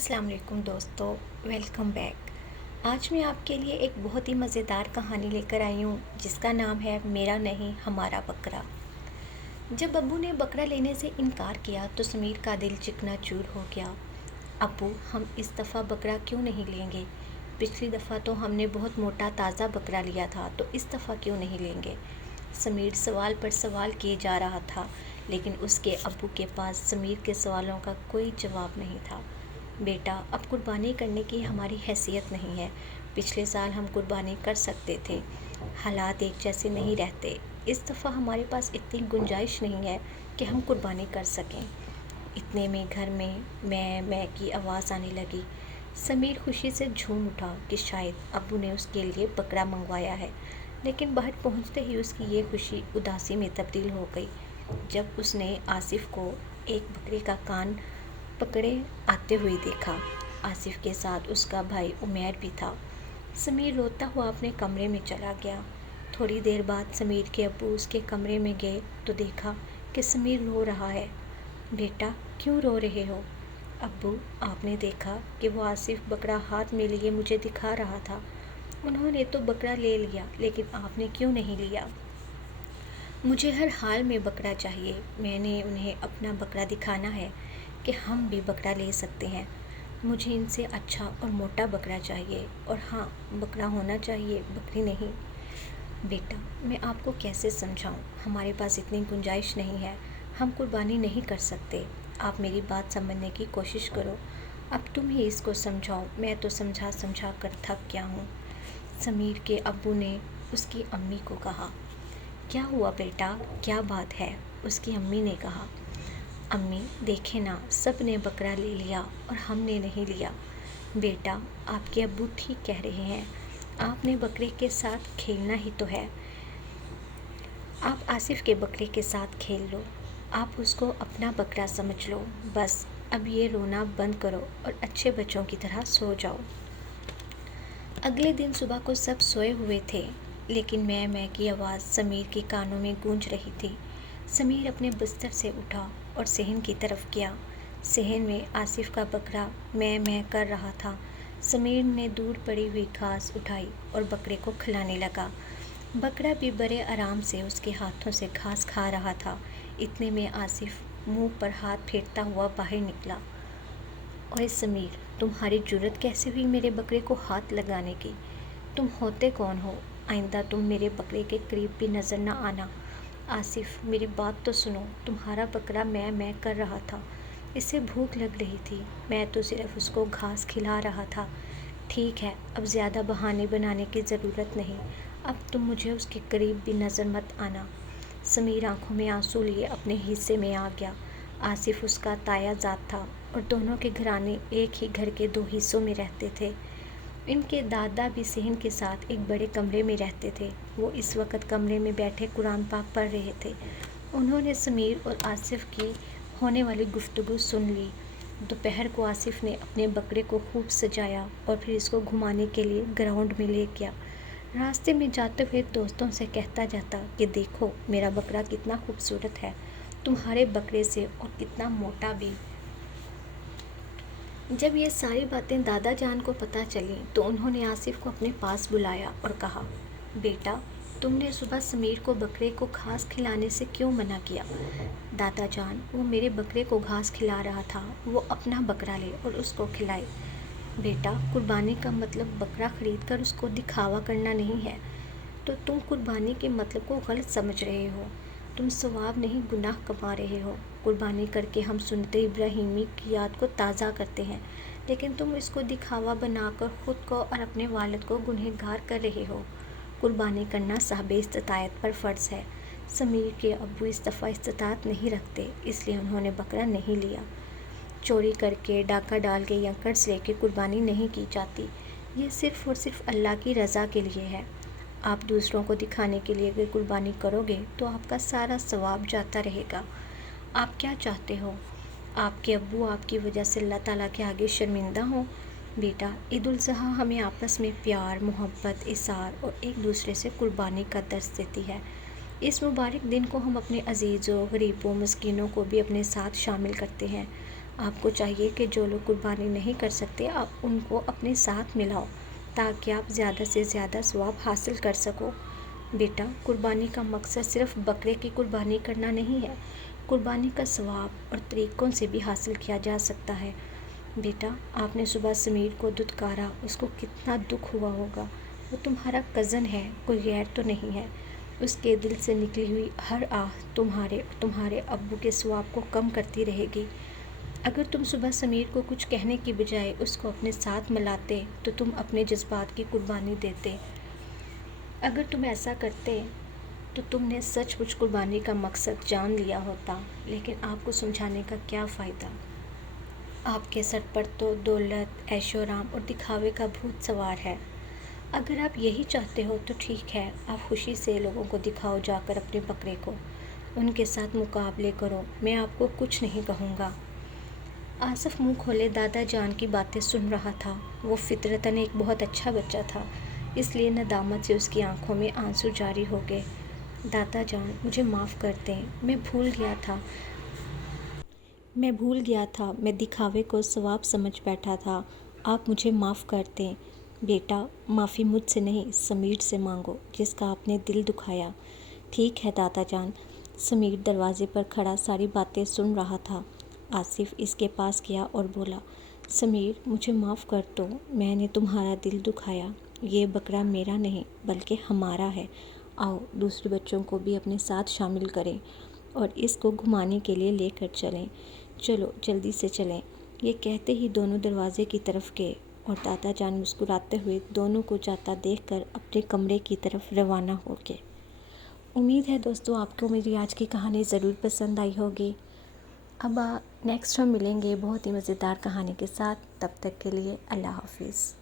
السلام علیکم دوستو، ویلکم بیک۔ آج میں آپ کے لیے ایک بہت ہی مزیدار کہانی لے کر آئی ہوں جس کا نام ہے میرا نہیں ہمارا بکرا۔ جب ابو نے بکرا لینے سے انکار کیا تو سمیر کا دل چکنا چور ہو گیا۔ ابو، ہم اس دفعہ بکرا کیوں نہیں لیں گے؟ پچھلی دفعہ تو ہم نے بہت موٹا تازہ بکرا لیا تھا، تو اس دفعہ کیوں نہیں لیں گے؟ سمیر سوال پر سوال کیے جا رہا تھا، لیکن اس کے ابو کے پاس سمیر کے سوالوں کا کوئی جواب نہیں تھا۔ بیٹا، اب قربانی کرنے کی ہماری حیثیت نہیں ہے۔ پچھلے سال ہم قربانی کر سکتے تھے، حالات ایک جیسے نہیں رہتے۔ اس دفعہ ہمارے پاس اتنی گنجائش نہیں ہے کہ ہم قربانی کر سکیں۔ اتنے میں گھر میں میں کی آواز آنے لگی۔ سمیر خوشی سے جھوم اٹھا کہ شاید ابو نے اس کے لیے بکرا منگوایا ہے، لیکن باہر پہنچتے ہی اس کی یہ خوشی اداسی میں تبدیل ہو گئی جب اس نے آصف کو ایک بکرے کا کان پکڑے آتے ہوئے دیکھا۔ آصف کے ساتھ اس کا بھائی عمیر بھی تھا۔ سمیر روتا ہوا اپنے کمرے میں چلا گیا۔ تھوڑی دیر بعد سمیر کے ابو اس کے کمرے میں گئے تو دیکھا کہ سمیر رو رہا ہے۔ بیٹا، کیوں رو رہے ہو؟ ابو، آپ نے دیکھا کہ وہ آصف بکرا ہاتھ میں لیے مجھے دکھا رہا تھا۔ انہوں نے تو بکرا لے لیا، لیکن آپ نے کیوں نہیں لیا؟ مجھے ہر حال میں بکرا چاہیے۔ میں نے انہیں اپنا بکرا دکھانا ہے کہ ہم بھی بکرا لے سکتے ہیں۔ مجھے ان سے اچھا اور موٹا بکرا چاہیے، اور ہاں، بکرا ہونا چاہیے، بکری نہیں۔ بیٹا، میں آپ کو کیسے سمجھاؤں؟ ہمارے پاس اتنی گنجائش نہیں ہے، ہم قربانی نہیں کر سکتے۔ آپ میری بات سمجھنے کی کوشش کرو۔ اب تم ہی اس کو سمجھاؤ، میں تو سمجھا کر تھک گیا ہوں۔ سمیر کے ابو نے اس کی امی کو کہا۔ کیا ہوا بیٹا، کیا بات ہے؟ اس کی امی نے کہا۔ امی، دیکھیں نا، سب نے بکرا لے لیا اور ہم نے نہیں لیا۔ بیٹا، آپ کے ابو ٹھیک کہہ رہے ہیں، آپ نے بکرے کے ساتھ کھیلنا ہی تو ہے۔ آپ آصف کے بکرے کے ساتھ کھیل لو، آپ اس کو اپنا بکرا سمجھ لو۔ بس اب یہ رونا بند کرو اور اچھے بچوں کی طرح سو جاؤ۔ اگلے دن صبح کو سب سوئے ہوئے تھے، لیکن میں کی آواز سمیر کے کانوں میں گونج رہی تھی۔ سمیر اپنے بستر سے اٹھا اور صحن کی طرف گیا۔ صحن میں آصف کا بکرا میں کر رہا تھا۔ سمیر نے دور پڑی ہوئی گھاس اٹھائی اور بکرے کو کھلانے لگا۔ بکرا بھی بڑے آرام سے اس کے ہاتھوں سے گھاس کھا رہا تھا۔ اتنے میں آصف منہ پر ہاتھ پھیرتا ہوا باہر نکلا۔ اوئے سمیر، تمہاری جرأت کیسے ہوئی میرے بکرے کو ہاتھ لگانے کی؟ تم ہوتے کون ہو؟ آئندہ تم میرے بکرے کے قریب بھی نظر نہ آنا۔ آصف، میری بات تو سنو، تمہارا بکرا میں کر رہا تھا، اسے بھوک لگ رہی تھی، میں تو صرف اس کو گھاس کھلا رہا تھا۔ ٹھیک ہے، اب زیادہ بہانے بنانے کی ضرورت نہیں، اب تم مجھے اس کے قریب بھی نظر مت آنا۔ سمیر آنکھوں میں آنسو لیے اپنے حصے میں آ گیا۔ آصف اس کا تایا ذات تھا اور دونوں کے گھرانے ایک ہی گھر کے دو حصوں میں رہتے تھے۔ ان کے دادا بھی صحن کے ساتھ ایک بڑے کمرے میں رہتے تھے۔ وہ اس وقت کمرے میں بیٹھے قرآن پاک پڑھ رہے تھے۔ انہوں نے سمیر اور آصف کی ہونے والی گفتگو سن لی۔ دوپہر کو آصف نے اپنے بکرے کو خوب سجایا اور پھر اس کو گھمانے کے لیے گراؤنڈ میں لے گیا۔ راستے میں جاتے ہوئے دوستوں سے کہتا جاتا کہ دیکھو میرا بکرا کتنا خوبصورت ہے، تمہارے بکرے سے، اور کتنا موٹا بھی۔ جب یہ ساری باتیں دادا جان کو پتہ چلیں تو انہوں نے آصف کو اپنے پاس بلایا اور کہا، بیٹا، تم نے صبح سمیر کو بکرے کو گھاس کھلانے سے کیوں منع کیا؟ دادا جان، وہ میرے بکرے کو گھاس کھلا رہا تھا، وہ اپنا بکرا لے اور اس کو کھلائے۔ بیٹا، قربانی کا مطلب بکرا خرید کر اس کو دکھاوا کرنا نہیں ہے، تو تم قربانی کے مطلب کو غلط سمجھ رہے ہو۔ تم ثواب نہیں گناہ کما رہے ہو۔ قربانی کر کے ہم سنت ابراہیمی کی یاد کو تازہ کرتے ہیں، لیکن تم اس کو دکھاوا بنا کر خود کو اور اپنے والد کو گنہگار کر رہے ہو۔ قربانی کرنا صاحب استطاعت پر فرض ہے۔ سمیر کے ابو اس دفعہ استطاعت نہیں رکھتے، اس لیے انہوں نے بکرا نہیں لیا۔ چوری کر کے، ڈاکہ ڈال کے یا قرض لے کے قربانی نہیں کی جاتی، یہ صرف اور صرف اللہ کی رضا کے لیے ہے۔ آپ دوسروں کو دکھانے کے لیے اگر قربانی کرو گے تو آپ کا سارا ثواب جاتا رہے گا۔ آپ کیا چاہتے ہو؟ آپ کے ابو آپ کی وجہ سے اللہ تعالیٰ کے آگے شرمندہ ہوں؟ بیٹا، عید الاضحیٰ ہمیں آپس میں پیار، محبت، اثار اور ایک دوسرے سے قربانی کا درس دیتی ہے۔ اس مبارک دن کو ہم اپنے عزیزوں، غریبوں، مسکینوں کو بھی اپنے ساتھ شامل کرتے ہیں۔ آپ کو چاہیے کہ جو لوگ قربانی نہیں کر سکتے آپ ان کو اپنے ساتھ ملاؤ تاکہ آپ زیادہ سے زیادہ ثواب حاصل کر سکو۔ بیٹا، قربانی کا مقصد صرف بکرے کی قربانی کرنا نہیں ہے، قربانی کا ثواب اور طریقوں سے بھی حاصل کیا جا سکتا ہے۔ بیٹا، آپ نے صبح سمیر کو دھتکارا، اس کو کتنا دکھ ہوا ہوگا۔ وہ تمہارا کزن ہے، کوئی غیر تو نہیں ہے۔ اس کے دل سے نکلی ہوئی ہر آہ تمہارے ابو کے ثواب کو کم کرتی رہے گی۔ اگر تم صبح سمیر کو کچھ کہنے کی بجائے اس کو اپنے ساتھ ملاتے تو تم اپنے جذبات کی قربانی دیتے۔ اگر تم ایسا کرتے تو تم نے سچ مچ قربانی کا مقصد جان لیا ہوتا، لیکن آپ کو سمجھانے کا کیا فائدہ؟ آپ کے سر پر تو دولت، عیش و آرام اور دکھاوے کا بھوت سوار ہے۔ اگر آپ یہی چاہتے ہو تو ٹھیک ہے، آپ خوشی سے لوگوں کو دکھاؤ جا کر اپنے بکرے کو، ان کے ساتھ مقابلے کرو، میں آپ کو کچھ نہیں کہوں گا۔ آصف منہ کھولے دادا جان کی باتیں سن رہا تھا۔ وہ فطرتاً ایک بہت اچھا بچہ تھا، اس لیے ندامت سے اس کی آنکھوں میں آنسو جاری ہو گئے۔ دادا جان، مجھے معاف کر دیں، میں بھول گیا تھا، میں دکھاوے کو ثواب سمجھ بیٹھا تھا، آپ مجھے معاف کر دیں۔ بیٹا، معافی مجھ سے نہیں، سمیر سے مانگو جس کا آپ نے دل دکھایا۔ ٹھیک ہے دادا جان۔ سمیر دروازے پر کھڑا ساری باتیں سن رہا تھا۔ آصف اس کے پاس گیا اور بولا، سمیر، مجھے معاف کر دو، میں نے تمہارا دل دکھایا۔ یہ بکرا میرا نہیں بلکہ ہمارا ہے، آؤ دوسرے بچوں کو بھی اپنے ساتھ شامل کریں اور اس کو گھمانے کے لیے لے کر چلیں۔ چلو جلدی سے چلیں۔ یہ کہتے ہی دونوں دروازے کی طرف گئے اور دادا جان مسکراتے ہوئے دونوں کو جاتا دیکھ کر اپنے کمرے کی طرف روانہ ہو گئے۔ امید ہے دوستوں آپ کو میری آج کی کہانی ضرور پسند آئی ہوگی۔ اب نیکسٹ ہم ملیں گے بہت ہی مزیدار کہانی کے ساتھ، تب تک کے لیے اللہ حافظ۔